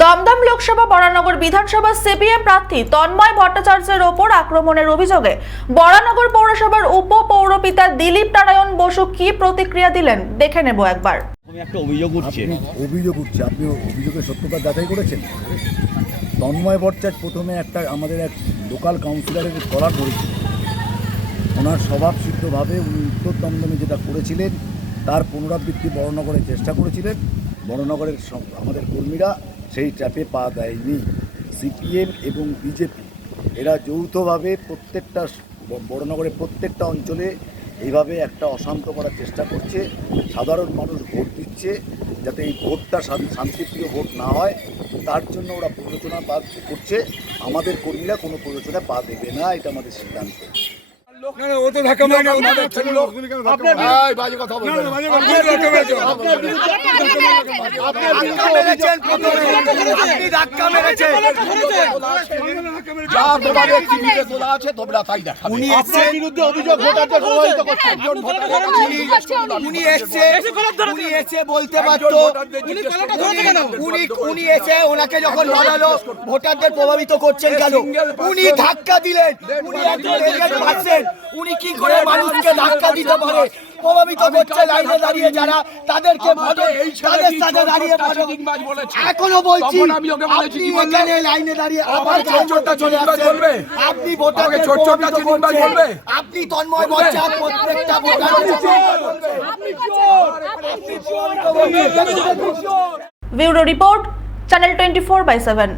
দমদম লোকসভা বরানগর বিধানসভা সিপিএম প্রার্থী তন্ময় ভট্টাচার্যের ওপর আক্রমণের অভিযোগে বরানগর পৌরসভার উপ পৌরপিতা দিলীপ নারায়ণ বসু কি প্রতিক্রিয়া দিলেন? দেখে নেব একবার। আমি একটা অভিযোগ উঠছে। আপনি অভিযোগ উঠছে। আপনি অভিযোগের সত্যতা যাচাই করেছেন? তন্ময় ভট্টাচার্য প্রথমে একটা আমাদের এক লোকাল কাউন্সিলরের কলার ধরেছিল ওনার স্বভাবসিদ্ধভাবে উনি উত্তর দমদমে যেটা করেছিলেন তার পুনরাবৃত্তি বড়নগরের চেষ্টা করেছিলেন। বড়নগরের আমাদের কর্মীরা সেই ট্র্যাপে পা দেয়নি। সিপিএম এবং বিজেপি এরা যৌথভাবে প্রত্যেকটা বড়নগরের প্রত্যেকটা অঞ্চলে এইভাবে একটা অশান্ত করার চেষ্টা করছে। সাধারণ মানুষ ভোট দিচ্ছে যাতে এই ভোটটা শান- শান্তিপ্রিয় ভোট না হয়। তার জন্য ওরা প্ররোচনা পা করছে। আমাদের কর্মীরা কোনো প্ররোচনা পা দেবে না এটা আমাদের সিদ্ধান্ত। আপনার উনি আপনার বিরুদ্ধে অভিযোগ ভোটারদের প্রভাবিত করছে একজন ভোটারের কাছে উনি এসছে উনি এসে বলতে পারতো উনি উনি এসে ওনাকে যখন বলালো ভোটারদের প্রভাবিত করছেন কেন? উনি ধাক্কা দিলেন। উনি একজন এজেন্ট পাচ্ছেন। উনি কি করে মানুষকে ধাক্কা দিতে পারে? প্রভাবিত করছে লাইনে দাঁড়িয়ে যারা তাদেরকে ভোট তাদের সাথে দাঁড়িয়ে এখনও বলছি আপনি এখানে লাইনে দাঁড়িয়ে আবার ছোটটা চলে আসছেন। আপনি ভোটারদের প্রভাবিত করছেন। আপনি তন্ময় বচ্চা প্রত্যেকটা ভোটারের আপনি চোর। আপনি চোর। Bureau report channel twenty four by seven.